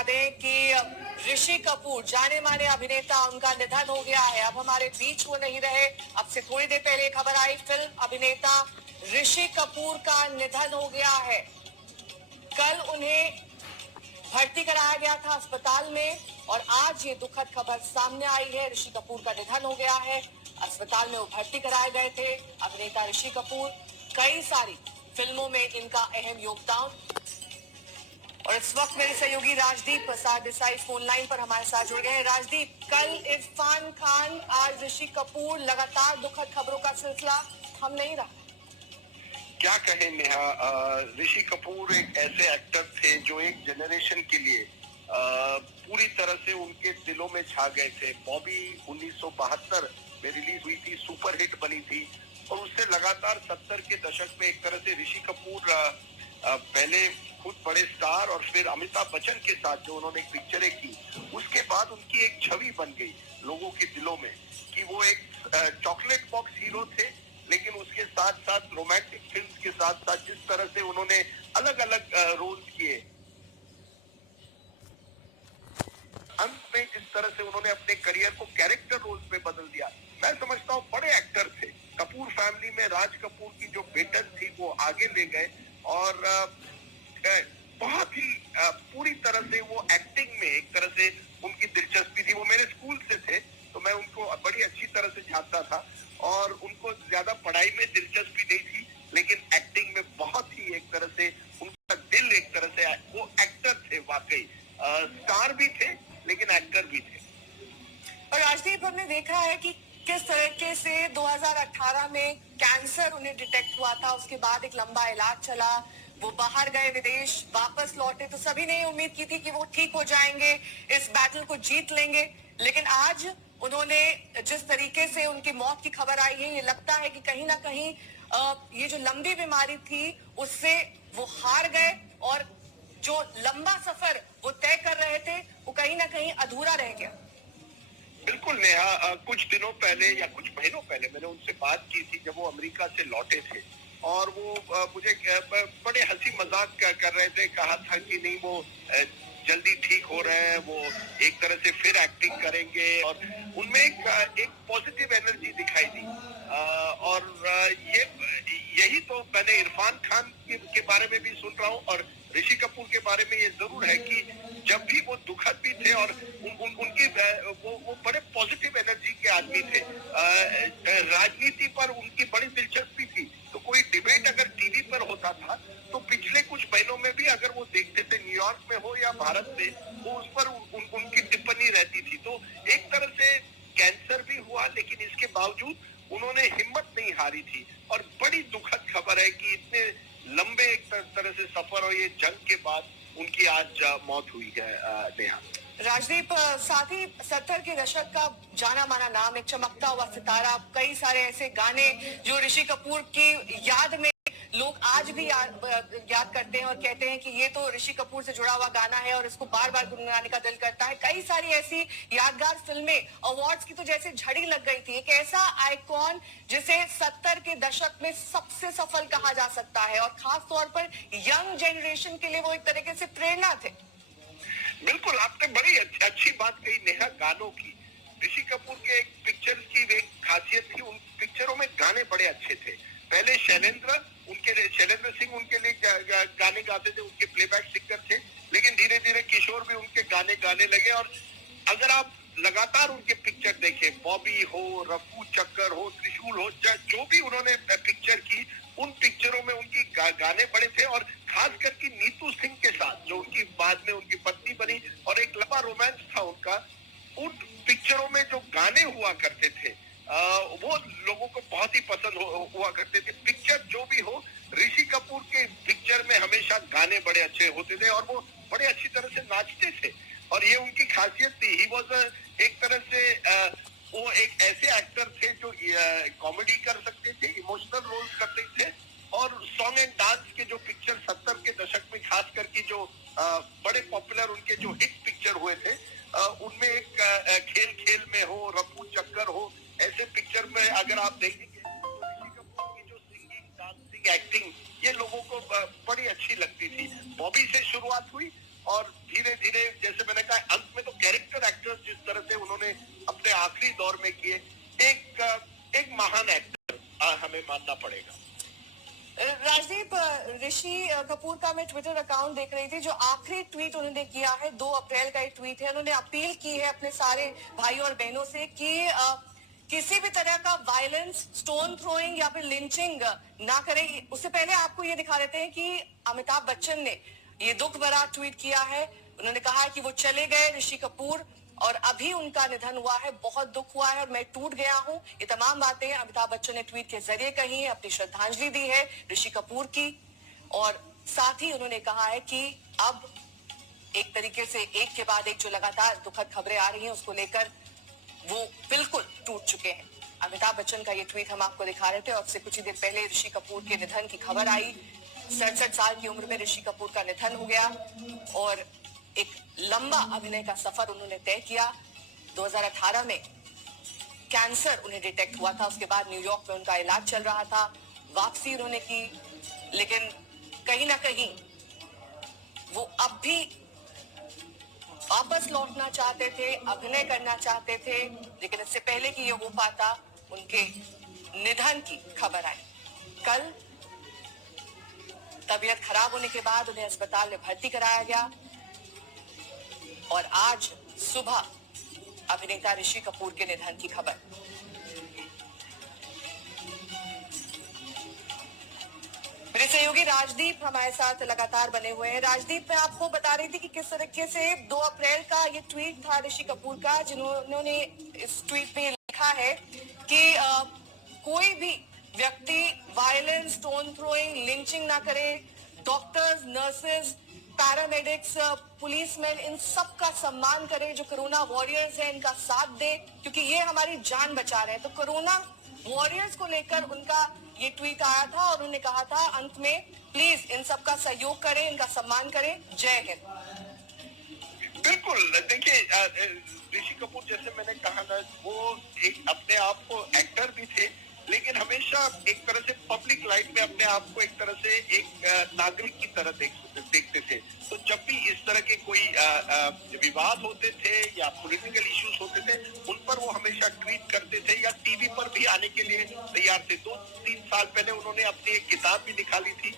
बता दें कि ऋषि कपूर जाने माने अभिनेता, उनका निधन हो गया है। अब हमारे बीच वो नहीं रहे। अब से थोड़ी देर पहले खबर आई, फिल्म अभिनेता ऋषि कपूर का निधन हो गया है। कल उन्हें भर्ती कराया गया था अस्पताल में और आज ये दुखद खबर सामने आई है। ऋषि कपूर का निधन हो गया है। अस्पताल में वो भर्ती कराए गए थे। अभिनेता ऋषि कपूर, कई सारी फिल्मों में इनका अहम योगदान। और इस वक्त मेरे सहयोगी राजदीप प्रसाद देसाई फोन लाइन पर हमारे साथ जुड़ गए हैं। राजदीप, कल इरफान खान, आज ऋषि कपूर, लगातार दुखद खबरों का सिलसिला थम नहीं रहा। क्या कहे नेहा, ऋषि कपूर एक ऐसे एक्टर थे जो एक जनरेशन के लिए पूरी तरह से उनके दिलों में छा गए थे। बॉबी 1972 में रिलीज हुई थी, सुपर हिट बनी थी और उससे लगातार 70 के दशक में एक तरह से ऋषि कपूर पहले खुद बड़े स्टार और फिर अमिताभ बच्चन के साथ जो उन्होंने पिक्चरें की, उसके बाद उनकी एक छवि बन गई लोगों के दिलों में कि वो एक चॉकलेट बॉक्स हीरो थे। लेकिन उसके साथ साथ रोमांटिक फिल्म्स के साथ साथ जिस तरह से उन्होंने अलग अलग रोल्स किए, अंत में जिस तरह से उन्होंने अपने करियर को कैरेक्टर रोल्स में बदल दिया, मैं समझता हूँ बड़े एक्टर थे। कपूर फैमिली में राज कपूर की जो बेटन थी वो आगे ले गए और बहुत ही पूरी तरह से वो एक्टिंग में एक तरह से उनकी दिलचस्पी थी। वो मेरे स्कूल से थे तो मैं उनको बड़ी अच्छी तरह से जानता था और उनको ज्यादा पढ़ाई में दिलचस्पी नहीं थी, लेकिन एक्टिंग में बहुत ही एक तरह से उनका दिल, एक तरह से वो एक्टर थे वाकई, स्टार भी थे लेकिन एक्टर भी थे। और राजदीप, हमने देखा है कि किस तरीके से 2018 में कैंसर उन्हें डिटेक्ट हुआ था। उसके बाद एक लंबा इलाज चला, वो बाहर गए, विदेश वापस लौटे, तो सभी ने उम्मीद की थी कि वो ठीक हो जाएंगे, इस बैटल को जीत लेंगे। लेकिन आज उन्होंने जिस तरीके से उनकी मौत की खबर आई है, ये लगता है कि कहीं ना कहीं ये जो लंबी बीमारी थी उससे वो हार गए और जो लंबा सफर वो तय कर रहे थे वो कहीं ना कहीं अधूरा रह गया। बिल्कुल नेहा, कुछ दिनों पहले या कुछ महीनों पहले मैंने उनसे बात की थी जब वो अमेरिका से लौटे थे और वो मुझे बड़े हंसी मजाक कर रहे थे। कहा था कि नहीं, वो जल्दी ठीक हो रहे हैं, वो एक तरह से फिर एक्टिंग करेंगे और उनमें एक पॉजिटिव एनर्जी दिखाई दी। और ये यही तो मैंने इरफान खान के बारे में भी सुन रहा हूँ और ऋषि कपूर के बारे में ये जरूर है कि जब भी वो दुखद भी थे और उनकी वो बड़े पॉजिटिव एनर्जी के आदमी थे। राजनीति पर उनकी बड़ी दिलचस्पी थी, तो कोई डिबेट अगर टीवी पर होता था तो पिछले कुछ महीनों में भी अगर वो देखते थे, न्यूयॉर्क में हो या भारत में, वो उस पर उनकी टिप्पणी रहती थी। तो एक तरह से कैंसर भी हुआ लेकिन इसके बावजूद उन्होंने हिम्मत नहीं हारी थी और बड़ी दुखद खबर है कि इतने लंबे एक तरह से सफर और ये जंग के बाद उनकी आज मौत हुई है। नेहा, राजदीप, साथ ही 70 के दशक का जाना माना नाम, एक चमकता हुआ सितारा, कई सारे ऐसे गाने जो ऋषि कपूर की याद में लोग आज भी याद करते हैं और कहते हैं कि ये तो ऋषि कपूर से जुड़ा हुआ गाना है और इसको बार बार गुनगुनाने का दिल करता है। कई सारी ऐसी यादगार फिल्में, अवार्ड्स की तो जैसे झड़ी लग गई थी। एक ऐसा आइकॉन जिसे 70 के दशक में सबसे सफल कहा जा सकता है और खास तौर पर यंग जनरेशन के लिए वो एक तरीके से प्रेरणा थे। बिल्कुल, आपने बड़ी अच्छी बात कही नेहा, गानों की। ऋषि कपूर के एक पिक्चर की एक खासियत थी, उन पिक्चरों में गाने बड़े अच्छे थे। पहले शैलेंद्र सिंह उनके लिए गाने गाते थे, उनके प्लेबैक सिंगर थे, लेकिन धीरे धीरे किशोर भी उनके गाने गाने लगे। और अगर आप लगातार उनके पिक्चर देखें, बॉबी हो, रफू चक्कर हो, त्रिशूल हो, जो भी उन्होंने पिक्चर की, उन पिक्चरों में उनकी गाने बड़े थे। और खास करके नीतू सिंह के साथ जो उनकी बाद में उनकी पत्नी बनी और एक लंबा रोमांस था उनका, उन पिक्चरों में जो गाने हुआ करते थे वो लोगों को बहुत ही पसंद हुआ करते थे। पिक्चर जो भी हो, ऋषि कपूर के पिक्चर में हमेशा गाने बड़े अच्छे होते थे और वो बड़े अच्छी तरह से नाचते थे और ये उनकी खासियत थी। ही वॉज एक तरह से वो एक ऐसे एक्टर थे जो कॉमेडी कर सकते थे, इमोशनल रोल्स करते थे और सॉन्ग एंड डांस के जो पिक्चर 70 के दशक में खास करके जो बड़े पॉपुलर उनके जो हिट पिक्चर हुए थे, उनमें एक खेल खेल में हो, रफू चक्कर हो, ऐसे पिक्चर में अगर आप देखेंगे तो ऋषि कपूर की जो सिंगिंग, डांसिंग, एक्टिंग, ये लोगों को बड़ी अच्छी लगती थी। बॉबी से शुरुआत हुई और धीरे धीरे जैसे मैंने कहा अंत में तो कैरेक्टर एक्टर्स जिस तरह से उन्होंने अपने आखिरी दौर में किए, एक महान एक्टर हमें मानना पड़ेगा। राजदीप, ऋषि कपूर का मैं ट्विटर अकाउंट देख रही थी, जो आखिरी ट्वीट उन्होंने किया है 2 अप्रैल का एक ट्वीट है। उन्होंने अपील की है अपने सारे भाइयों और बहनों से कि किसी भी तरह का वायलेंस, स्टोन थ्रोइंग या फिर लिंचिंग ना करें। उससे पहले आपको ये दिखा देते हैं कि अमिताभ बच्चन ने ये दुख भरा ट्वीट किया है। उन्होंने कहा है कि वो चले गए ऋषि कपूर और अभी उनका निधन हुआ है, बहुत दुख हुआ है और मैं टूट गया हूं। ये तमाम बातें अमिताभ बच्चन ने ट्वीट के जरिए कही है, अपनी श्रद्धांजलि दी है ऋषि कपूर की। और साथ ही उन्होंने कहा है कि अब एक तरीके से एक के बाद एक जो लगातार दुखद खबरें आ रही हैं उसको लेकर वो बिल्कुल टूट चुके हैं। अमिताभ बच्चन का ये ट्वीट हम आपको दिखा रहे थे और उससे कुछ ही दिन पहले ऋषि कपूर के निधन की खबर आई। 67 साल की उम्र में ऋषि कपूर का निधन हो गया और एक लंबा अभिनय का सफर उन्होंने तय किया। 2018 में कैंसर उन्हें डिटेक्ट हुआ था, उसके बाद न्यूयॉर्क में उनका इलाज चल रहा था, वापसी उन्होंने की, लेकिन कहीं ना कहीं वो अब भी वापस लौटना चाहते थे, अभिनय करना चाहते थे, लेकिन इससे पहले कि ये हो पाता उनके निधन की खबर आई। कल तबीयत खराब होने के बाद उन्हें अस्पताल में भर्ती कराया गया और आज सुबह अभिनेता ऋषि कपूर के निधन की खबर। मेरे सहयोगी राजदीप हमारे साथ लगातार बने हुए हैं। राजदीप, मैं आपको बता रही थी कि किस तरीके से 2 अप्रैल का ये ट्वीट था ऋषि कपूर का, जिन्होंने इस ट्वीट में लिखा है कि कोई भी व्यक्ति वायलेंस, स्टोन थ्रोइंग, लिंचिंग ना करे। डॉक्टर्स, नर्सेज, पैरामेडिक्स, पुलिसमैन, इन सब का सम्मान करें। जो कोरोना वॉरियर्स हैं इनका साथ दे, क्योंकि ये हमारी जान बचा रहे हैं। तो कोरोना वॉरियर्स को लेकर उनका ये ट्वीट आया था और उन्होंने कहा था अंत में, प्लीज इन सब का सहयोग करें, इनका सम्मान करें। जय हिंद। बिल्कुल, देखिए ऋषि कपूर जैसे मैंने कहा ना, वो एक अपने आप को एक्टर भी थे, लेकिन हमेशा एक तरह से पब्लिक लाइफ में अपने आप को एक तरह से एक नागरिक की तरह देखते थे। तो जब भी इस तरह के कोई विवाद होते थे या पॉलिटिकल इश्यूज होते थे, उन पर वो हमेशा ट्वीट करते थे या टीवी पर भी आने के लिए तैयार थे। 2-3 साल पहले उन्होंने अपनी एक किताब भी निकाली थी